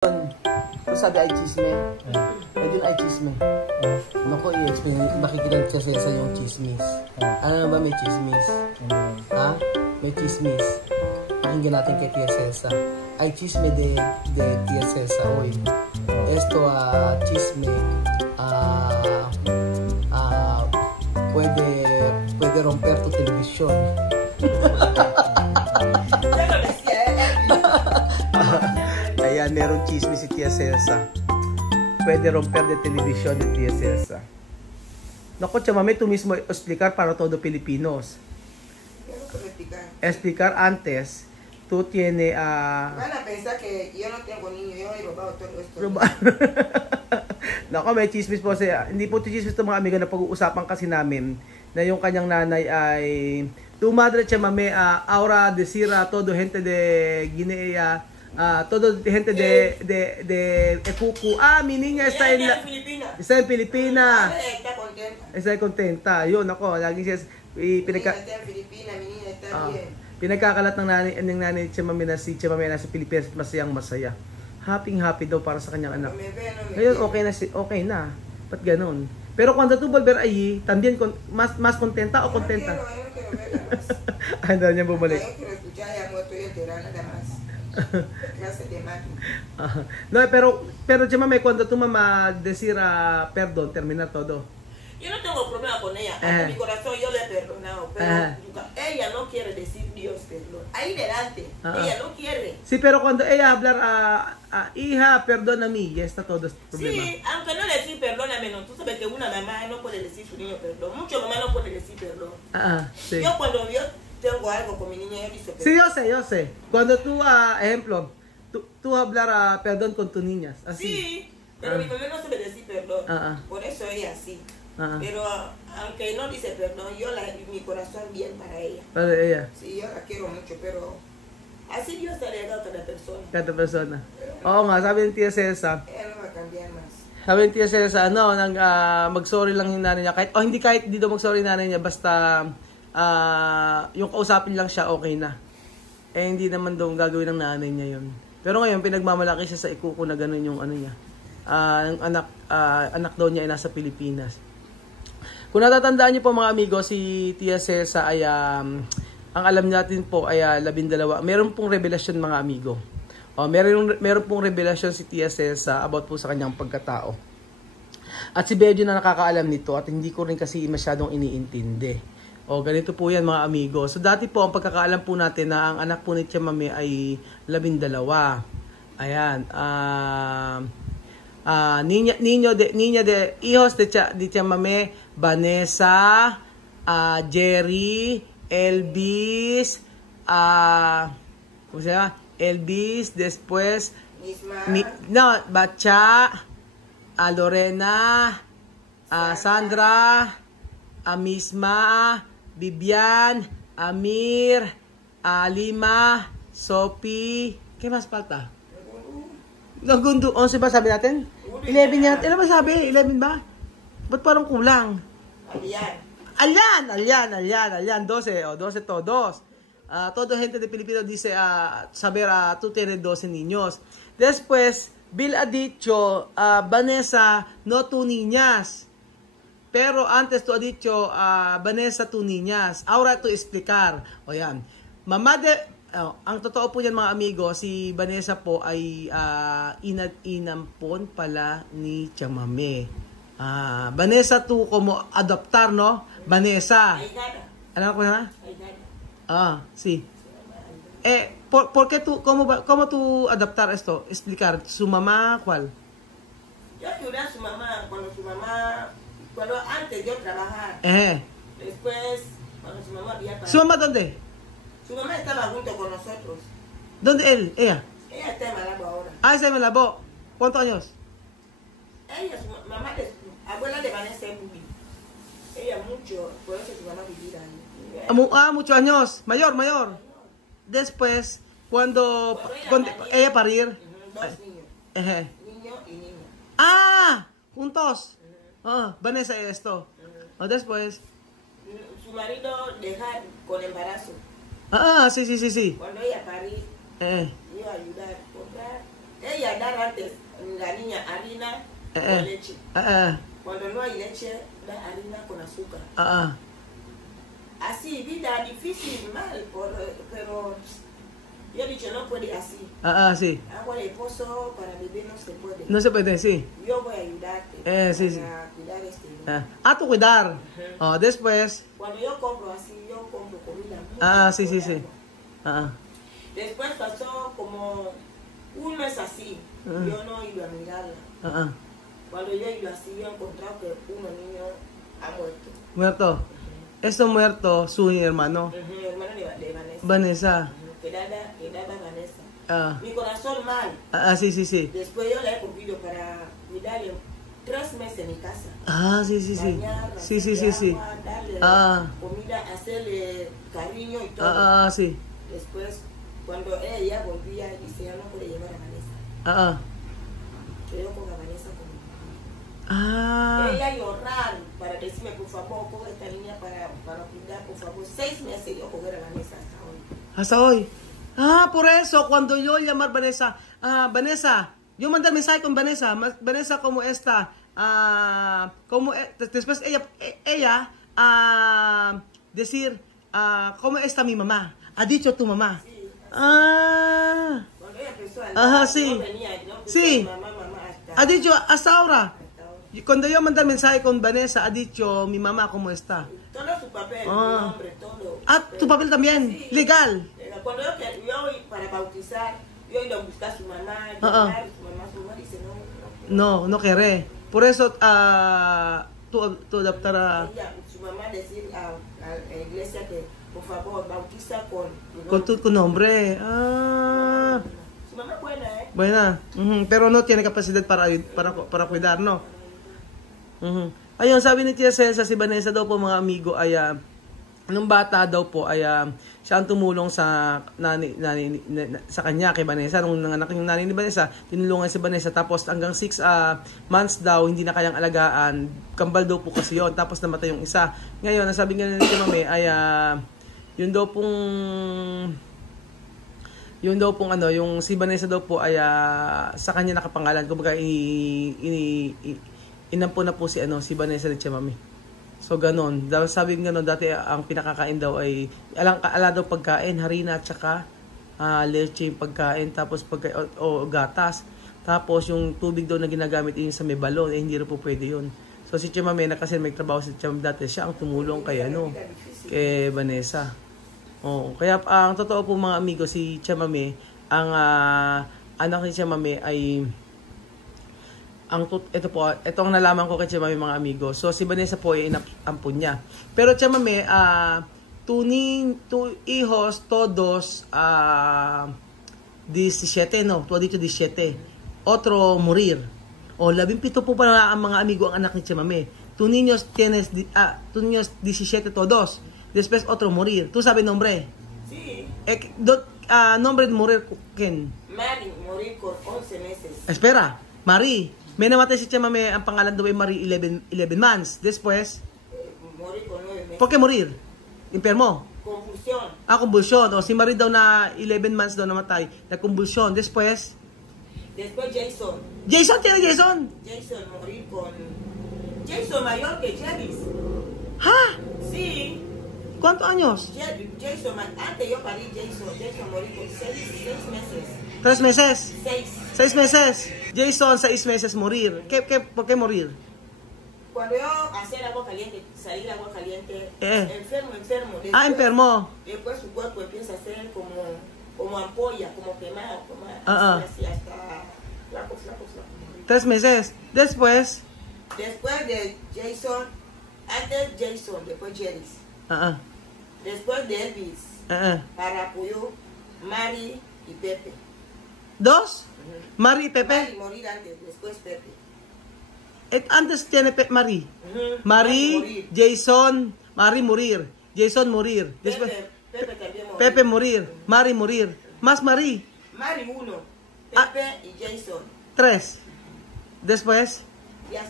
Kung sabi ay chisme, yun ay chisme. Naku, i-explain, makikita kasi sa yung chismis. Ano ba may chismis? Ha? May chismis. Pakinggan natin kay Tia Cesa. Ay chisme de Tia Cesa hoy. Esto chisme puede romper tu televisión. Ayan, meron chisme si Tia Cesa. Puede romper de televisión de Tia Cesa. Naku, chamame, tú mismo explicar para todo Filipinos. Explicar antes, tú tienes Van a pensar que yo no tengo niño, yo he robado todo esto. Naku, may chismis po siya. Hindi po ito chismis ito mga amigo na pag-uusapan kasi namin na yung kanyang nanay ay tu madre chamame ahora decir a todo gente de Guinea todo gente de Ecucu, mi niña está en Pilipinas. Está contenta. Yun, ako, lagi siya pinagkakalat ng nanay Chamame na si Chamame na sa Pilipinas, masayang masaya. Happy daw para sa kanyang anak. Ngayon okay na. Ba't ganun? Pero cuando tú volver allí, también más contenta o contenta? Ay, daw niya bumalik. No, pero Chamame, cuando tú mamá decir perdón, terminar todo. Yo no tengo problema con ella. A mi corazón yo le he perdonado. Pero ella no quiere decir Dios perdón. Ahí delante. Ella no quiere. Sí, pero cuando ella hablar hija, perdóname, ya está todo este problema. Sí, aunque no le decir perdóname, no. Tú sabes que una mamá no puede decir su niño perdón. Muchos mamás no pueden decir perdón. Sí. Yo cuando yo tengo algo con mi niña, yo dice perdón. Sí, yo sé. Cuando tú, ejemplo, tú hablar perdón con tus niñas. Así. Sí, pero mi mamá no sabe decir perdón. Por eso ella sí. Pero aunque no dice perdón, mi corazón bien para ella. Para ella. Sí, yo la quiero mucho, pero así Dios te le da a cada persona. Cada persona. Oo nga, sabi ng Tia Cesa. Ella no va a cambiar más. Sabi ng Tia Cesa, mag-sorry lang yung nanay niya. Kahit hindi daw mag-sorry yung nanay niya, basta yung kausapin lang siya, okay na. Hindi naman daw gagawin ng nanay niya yun. Pero ngayon, pinagmamalaki siya sa ikuko na gano'n yung ano niya. Anak daw niya ay nasa Pilipinas. Kung natatandaan niyo po mga amigo, si Tia Cesa ay, ang alam natin po ay 12. Meron pong revelasyon mga amigo. Meron pong revelasyon si Tia Cesa about po sa kanyang pagkatao. At si Bejo na nakakaalam nito at hindi ko rin kasi masyadong iniintindi. Ganito po yan mga amigo. So dati po, ang pagkakaalam po natin na ang anak po ni Chamame ay 12. Ayan. Niño de hijos de Chamame, Vanessa, Jerry, Elvis, ¿cómo se llama? Elvis, después Bacha, Lorena, Sandra, Misma, Vivian, Amir, Lima, Sophie, ¿qué más falta? Gundo, 11 ba sabi natin? 11 yan. Ano ba sabi? 11 ba? Ba't parang kulang? Alyan. 12 todos. Todo gente de Pilipino dice saber tú tienes 12 niños. Después, Bill ha dicho, Vanessa, no tú niñas. Pero antes tú ha dicho, Vanessa, tú niñas. Ahora tú explicar. O yan. Mamá de... ang totoo po yan mga amigo, si Vanessa po ay inampon pala ni Chamame. Vanessa tú como adoptar, no? Vanessa. Ano ko na? Sí. ¿Por qué tú, cómo tú adaptar esto? Explicar, su mamá, ¿cuál? Yo ayudé a su mamá cuando antes yo trabajar. Después, cuando su mamá había ¿Su mamá dónde? Su mamá estaba junto con nosotros. ¿Dónde él? ¿Ella? Ella está en Malabo ahora. Está en Malabo. ¿Cuántos años? Ella, su mamá, abuela de Vanessa Bubi. Ella mucho, por eso su mamá vivía ahí. Muchos años. Mayor. Después, cuando ella parir. 2 niños. Niño y niña. Juntos. Vanessa esto. Después. Su marido dejar con embarazo. Sí. Cuando ella parir, iba a ayudar a comprar ella da antes la niña harina con leche. Cuando no hay leche, da harina con azúcar. Así, vida difícil, mal, pero yo he dicho, no puede así. Sí. Agua de pozo para bebé no se puede. No se puede, sí. Yo voy a ayudarte sí, para cuidar tu cuidar. Después. Cuando yo compro así, yo compro comida. Sí. Después pasó como un mes así. Yo no iba a mirarla. Cuando yo iba así, yo encontré que un niño ha muerto. ¿Muerto? Eso muerto, su hermano. Hermano de Vanessa. Vanessa. Que daba Vanessa. Mi corazón mal. Sí. Después yo la he cogido para cuidarle 3 meses en mi casa. Sí. Bañarla, Sí. Agua, darle comida, hacerle cariño y todo. Sí. Después, cuando ella volvía, dice, ya no puede llevar a Vanessa. Que yo ponga a Vanessa conmigo. Ella llorar para decirme, por favor, ponga a esta niña para cuidar, por favor. 6 meses yo coger a Vanessa hasta hoy. Por eso, cuando yo llamar Vanessa, Vanessa, yo mandé el mensaje con Vanessa, Vanessa, ¿cómo está? Después ella decir, ¿cómo está mi mamá? Ha dicho tu mamá. Sí, cuando ella empezó a sí. No venía, sí. Mamá, ha dicho hasta ahora. Cuando yo mandé el mensaje con Vanessa, ha dicho mi mamá, ¿cómo está? Todo su papel, mi nombre, todo. Tu papel también, Sí. legal. Cuando yo para bautizar, yo iba a buscar a su mamá, su mamá dice no querré. Por eso, tú adaptarás. Su mamá decir a la iglesia que, por favor, bautiza con tu nombre. Su mamá es buena, Buena. Pero no tiene capacidad para cuidar, no? Ayun, sabi ni Tia Celsa, si Vanessa daw po mga amigo ay nung bata daw po ay siya ang tumulong sa sa kanya kay Vanessa. Nung nanganak yung nanay ni Vanessa, tinulungan si Vanessa, tapos hanggang 6 months daw hindi na kayang alagaan. Kambal daw po kasi yon, tapos namatay yung isa. Ngayon, nasabi nga ni Mami ay yun daw pong yung si Vanessa daw po ay sa kanya nakapangalan. Kumbaga inampo na po si Vanessa ni Mami. So ganon. Sabi ng ganon, dati ang pinakakain daw ay ala daw pagkain, harina at saka leche yung pagkain, tapos o gatas. Tapos yung tubig daw na ginagamit yun sa may balon, hindi rin po pwede yun. So si Mami, kasi may trabaho si Mami dati, siya ang tumulong kay kay Vanessa. Kaya ang totoo po mga amigo, si Mami, ang anak ni Mami ay ito ang nalaman ko kay Mami mga amigo. So si Vanessa po ay inampun niya. Pero Mami, tu hijos todos 17, no? Todo dito 17. Otro morir. 17 po pala ang mga amigo ang anak ni Mami. Tu niños 17 todos. Después otro morir. ¿Tú sabes nombre? Sí. Nombre de morir, ¿quién? Mari, morir con 11 meses. Espera, Marie. May namatay si Mami, ang pangalan daw ay Marie, 11 months. Después? Morir con 9 meses. ¿Por qué morir? Enfermo? Convulsión. Convulsión. O si Marie daw na 11 months daw namatay, na convulsión. Después? Después Jason. ¿Tiene Jason? Jason morir con... Jason mayor que Jerry. Sí. ¿Cuántos años? Jason, antes yo parí Jason morí con 6 meses. 3 meses? 6 meses. Jason, 6 meses morir. ¿Por qué morir? Cuando yo hacía el agua caliente, salí el agua caliente, enfermo. Después, enfermo. Después su cuerpo empieza a ser como ampolla, como quemado, así hasta flaco. 3 meses. Después de Jason, antes Jason, después Jerry. Después de Elvis, para Puyo, Mari y Pepe. ¿Dos? Mari y Pepe. Mari morir antes, después Pepe. Antes tiene Mari. Mari, Jason, Mari morir. Jason morir. Después Pepe también morir. Pepe morir. Mari morir. Más Mari. Mari 1, Pepe y Jason. 3. Después. Ya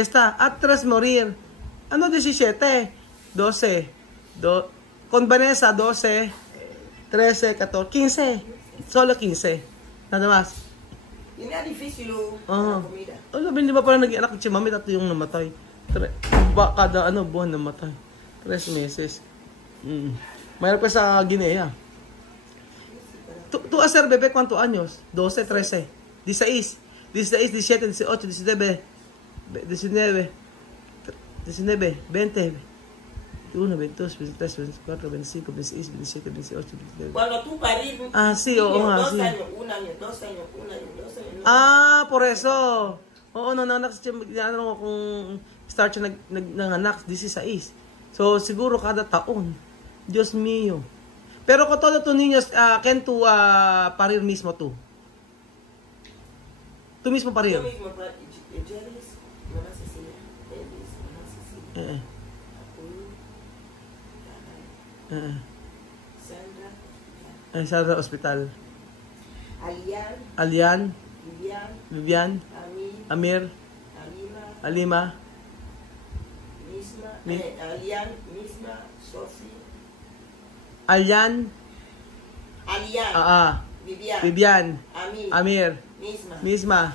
está. 3 morir. 17. 12. Con Vanessa, 12. 13, 14, 15. Solo 15. Nada más. Hindi na difícil ang comida. Alam, hindi ba parang naging anak si mami, tatlo yung namatay. Kada buwan namatay. 3 meses. Mayroon pa sa Guinea. Tu hacer bebé, ¿cuántos años? 12, 13, 16, 16, 17, 18, 19, 19, 19, 20, 21, 22, 23, 24, 25, 26, 27, 28, 29. Cuando tú parir, sí, oo nga. 2 años, 1 año, 2 años, 1 año, 2 años. Por eso. Oo, nanganak siya, kung start siya nanganak, 16. So, siguro kada taon. Dios mío. Pero con todo tus niños, ¿quién tú parir mismo tú? ¿Tú mismo parir? Yo mismo parir. Jerry's, mamá Cecilia. Elvis, mamá Cecilia. Sandra. Sandra Hospital. Alian. Vivian. Amir. Alima. Alian, Misma, Sophie. Alian. Vivian. Amir. Misma.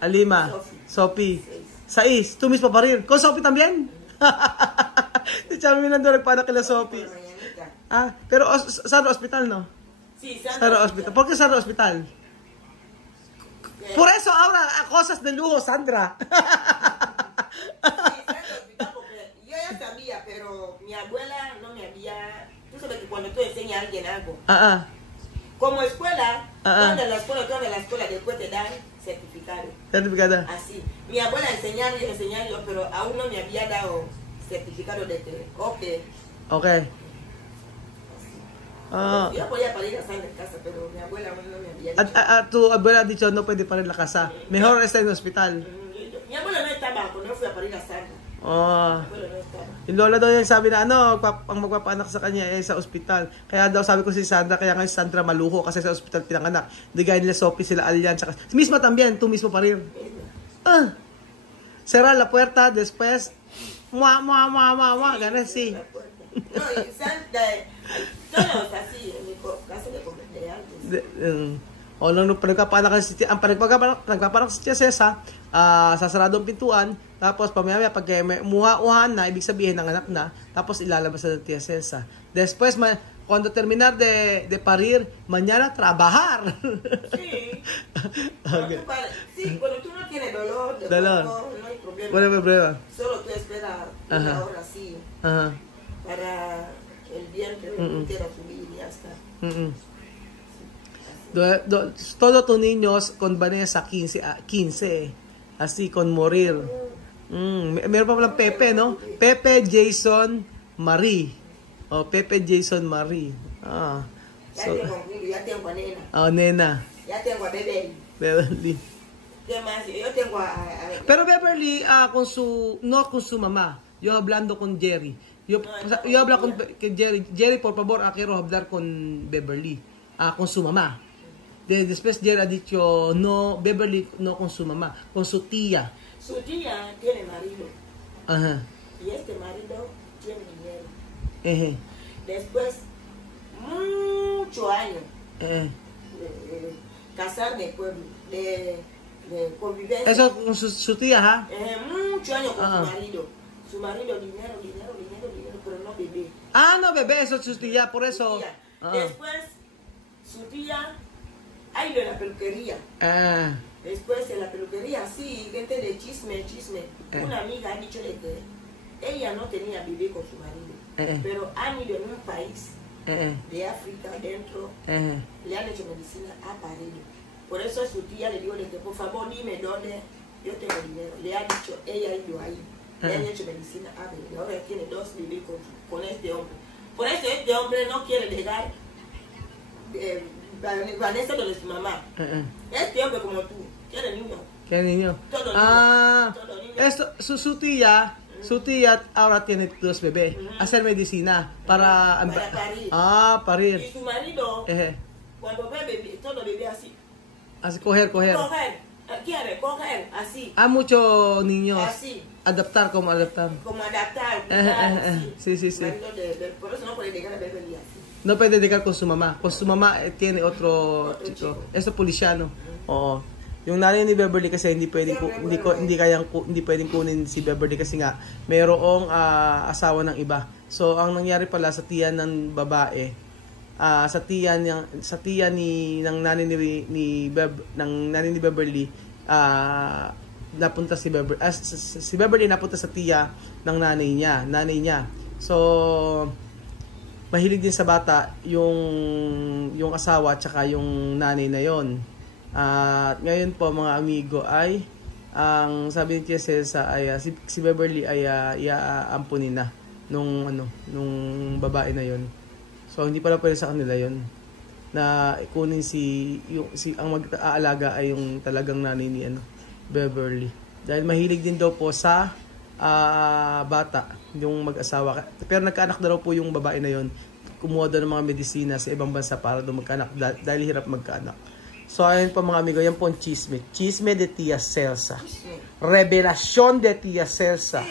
Alima. Sophie. 6. ¿Tú mismo parir? ¿Con Sophie también? Si Chami nando nagpanak kila Sophie. Pero Sandra Hospital, no? Sí, Sandra Hospital. ¿Por qué Sandra Hospital? Por eso ahora cosas de lujo, Sandra. Yo ya sabía, pero mi abuela no me había... Tú sabes que cuando tú enseñas a alguien algo, como escuela, toda la escuela después te dan certificado. Certificado. Así. Mi abuela enseñaba, pero aún no me había dado certificado de que, ok. Yo podía parir a Sandra en casa, pero mi abuela aún no me había dicho. Tu abuela ha dicho no puede parir la casa. Mejor estar en el hospital. Mi abuela no estaba cuando yo fui a parir a Sandra. Mi abuela no estaba. Yung lola daw yung sabi na ang magpapaanak sa kanya sa ospital. Kaya daw sabi ko si Sandra, kaya nga si Sandra maluho kasi sa ospital pinanganak. Di gaya nila Sophie, sila Alian. Saka, misma también, tú mismo parir. Cerrar la puerta, después, ganas sí. No, y Sandra, todos así, en mi caso de cometer antes. O nung nagpapanak si Tia Cesa, sasarado ang pintuan, tapos pamaya pag muha-uhan na, ibig sabihin ng anak na, tapos ilalabas sa Tia Cesa. Después, cuando terminar de parir, mañana trabajar. Sí. Sí, cuando tú no tienes dolor, no hay problema. Bueno, problema. Solo tú esperas una hora así, para el vientre entero subir y ya está. Todos tus niños con Vanessa 15, así con morir. Meron pa palang Pepe, no? Pepe Jason Marie. Pepe Jason Marie. Ya tengo a Nena. Nena. Ya tengo a Beverly. ¿Qué más? Yo tengo a... Pero Beverly, no con su mamá. Yo hablando con Jerry. Yo hablo con Jerry. Jerry, por favor, quiero hablar con Beverly. Con su mamá. Después Jerry ha dicho, no, Beverly no con su mamá, con su tía. Su tía tiene marido. Y este marido tiene dinero. Después, muchos años de casar de pueblo, de convivencia. Eso con su tía, muchos años con su marido. Su marido, dinero, pero no bebé. No bebé, eso es su tía, por eso. Después, su tía ha ido a la peluquería. Después de la peluquería, sí, gente de chisme. Una amiga ha dicho que ella no tenía bebé con su marido, pero han ido en un país de África dentro, le han hecho medicina, ha parido. Por eso su tía le dijo que por favor dime dónde yo tengo dinero. Le ha dicho, ella ha ido ahí, le han hecho medicina, ha parido. Ahora tiene 2 bebés con este hombre. Por eso este hombre no quiere dejar Vanessa de su mamá. Este hombre como tú, quiere niño. ¿Qué niño? Todo niño. Todo niño. Esto, su tía ahora tiene 2 bebés. Hacer medicina para parir. Parir. Y su marido, cuando ve bebé, todo bebé así. Así, coger. Quiere coger, así. Muchos niños. Así. Adaptar. Como adaptar. Sí. Por eso no puede llegar a beber así. No puede dedicar con su mamá. Con su mamá tiene otro chico. Esto es policiano. Yung nanay ni Beverly kasi hindi pwedeng kunin si Beverly kasi nga mayroong asawa ng iba. So ang nangyari pala sa tiyan ng babae, sa tiyan ng nanay ni Beverly, napunta si Beverly napunta sa tiya ng nanay niya. So mahilig din sa bata yung asawa at saka yung nanay na yon. At ngayon po mga amigo ay ang sabi ni Tia Celsa ay si Beverly ay iaampunin na nung babae na yon. So hindi pala pwede sa kanila yon na ikunin ang mag-aalaga ay yung talagang nanay ni Beverly. Dahil mahilig din daw po sa bata yung mag-asawa. Pero nagkaanak daw po yung babae na yon. Kumuha daw ng mga medisina sa ibang bansa para daw magkaanak dahil hirap magkaanak. So, ayun po mga amigo, yan po ang chisme. Chisme de Tia Celsa. Revelación de Tia Celsa.